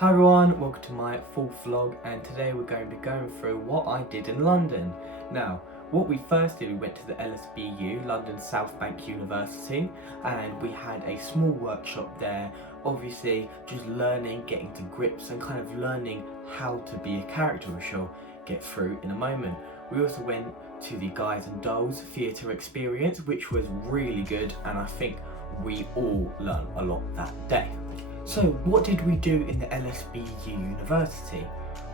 Hi everyone, welcome to my full vlog, and today we're going to be going through what I did in London. Now, what we first did, we went to the LSBU, London South Bank University, and we had a small workshop there, obviously just learning, getting to grips and kind of learning how to be a character, which I'll get through in a moment. We also went to the Guys and Dolls theatre experience, which was really good, and I think we all learned a lot that day. So what did we do in the LSBU University?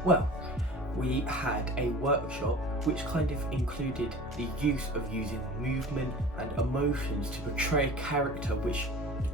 Well, we had a workshop which kind of included the use of using movement and emotions to portray a character, which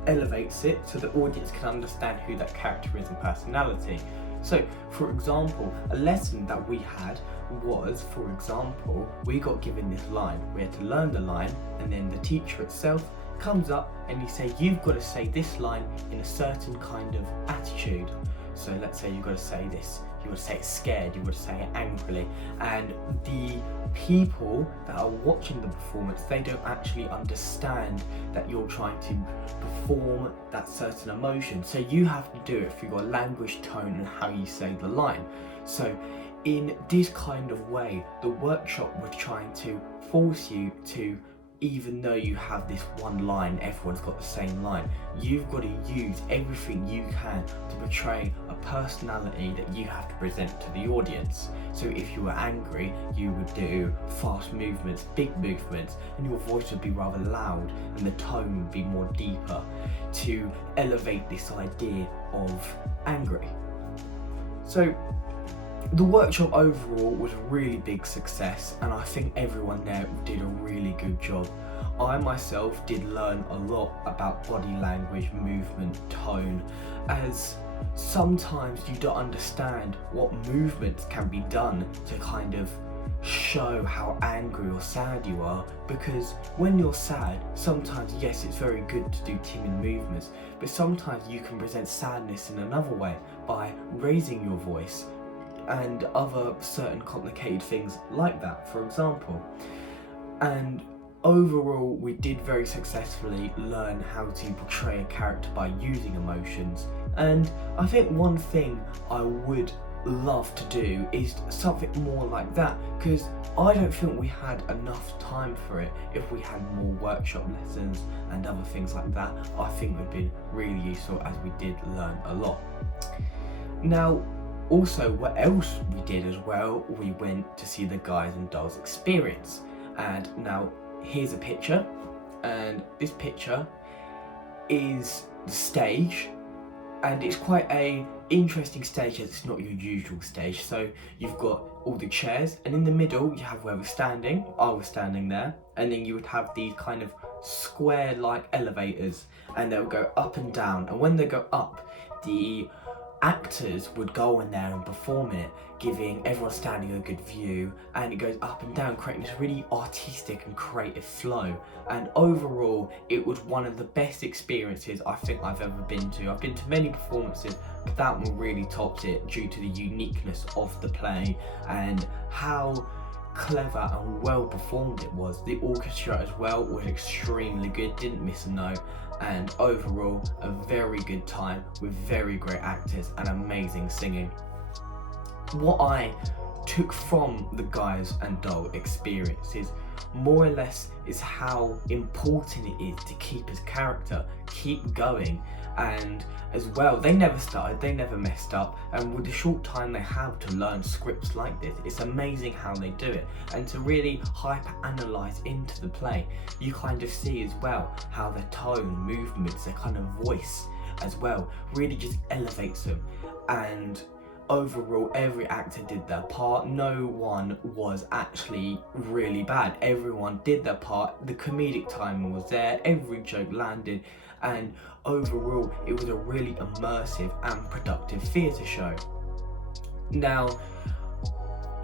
elevates it so the audience can understand who that character is and personality. So, for example, a lesson that we had was, for example, we got given this line. We had to learn the line, and then the teacher itself comes up and you say, you've got to say this line in a certain kind of attitude. So let's say you've got to say this, you've got to say it scared, you've got to say it angrily, and the people that are watching the performance, they don't actually understand that you're trying to perform that certain emotion. So you have to do it through your language, tone, and how you say the line. So in this kind of way, the workshop was trying to force you to, even though you have this one line, everyone's got the same line, you've got to use everything you can to portray a personality that you have to present to the audience. So if you were angry, you would do fast movements, big movements, and your voice would be rather loud and the tone would be more deeper to elevate this idea of angry. So the workshop overall was a really big success, and I think everyone there did a really good job. I myself did learn a lot about body language, movement, tone, as sometimes you don't understand what movements can be done to kind of show how angry or sad you are, because when you're sad, sometimes yes, it's very good to do timid movements, but sometimes you can present sadness in another way by raising your voice and other certain complicated things like that, for example. And overall, we did very successfully learn how to portray a character by using emotions. And I think one thing I would love to do is something more like that, because I don't think we had enough time for it. If we had more workshop lessons and other things like that, I think it would be really useful, as we did learn a lot. Now, also, what else we did as well, we went to see the Guys and Dolls experience. And now here's a picture, and this picture is the stage, and it's quite a interesting stage as it's not your usual stage. So you've got all the chairs, and in the middle you have where we're standing. I was standing there, and then you would have these kind of square like elevators, and they'll go up and down, and when they go up, the actors would go in there and perform it, giving everyone standing a good view, and it goes up and down, creating this really artistic and creative flow. And overall, it was one of the best experiences I think I've ever been to. I've been to many performances, but that one really topped it due to the uniqueness of the play and how clever and well performed it was. The orchestra as well was extremely good, didn't miss a note, and overall a very good time with very great actors and amazing singing. What I took from the Guys and Doll experience is more or less is how important it is to keep his character, keep going, and as well, they never started, they never messed up, and with the short time they have to learn scripts like this, it's amazing how they do it. And to really hyper-analyse into the play, you kind of see as well how their tone, movements, their kind of voice as well really just elevates them. And overall, every actor did their part. No one was actually really bad. Everyone did their part. The comedic timing was there. Every joke landed. And overall, it was a really immersive and productive theatre show. Now,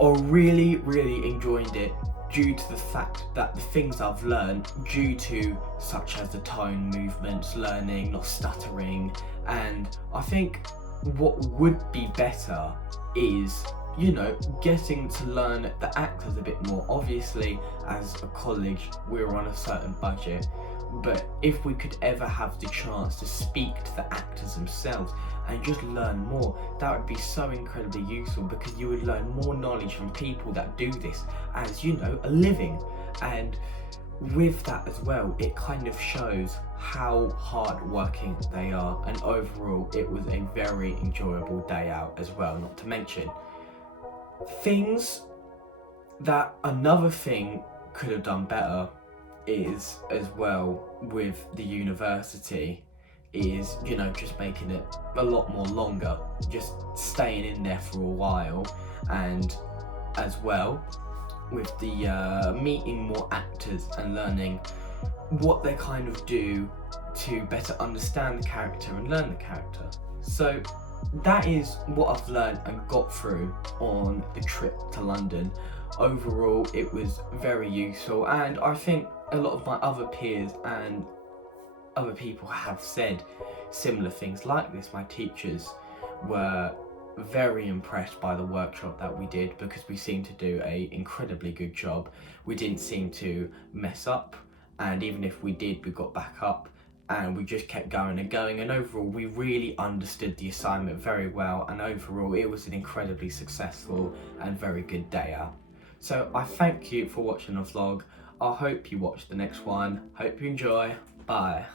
I really enjoyed it due to the fact that the things I've learned, due to such as the tone, movements, learning, not stuttering, and I think what would be better is, you know, getting to learn the actors a bit more. Obviously, as a college, we're on a certain budget. but if we could ever have the chance to speak to the actors themselves and just learn more, that would be so incredibly useful, because you would learn more knowledge from people that do this as, you know, a living. And with that as well, it kind of shows how hard working they are, and overall it was a very enjoyable day out as well. Not to mention things that another thing could have done better is as well with the university is, you know, just making it a lot more longer, just staying in there for a while, and as well with the meeting more actors and learning what they kind of do to better understand the character and learn the character. So that is what I've learned and got through on the trip to London. Overall, it was very useful, and I think a lot of my other peers and other people have said similar things like this. My teachers were very impressed by the workshop that we did, because we seemed to do an incredibly good job. We didn't seem to mess up, and even if we did, we got back up and we just kept going and going, and overall we really understood the assignment very well, and overall it was an incredibly successful and very good day out. So I thank you for watching the vlog. I hope you watch the next one. Hope you enjoy. Bye.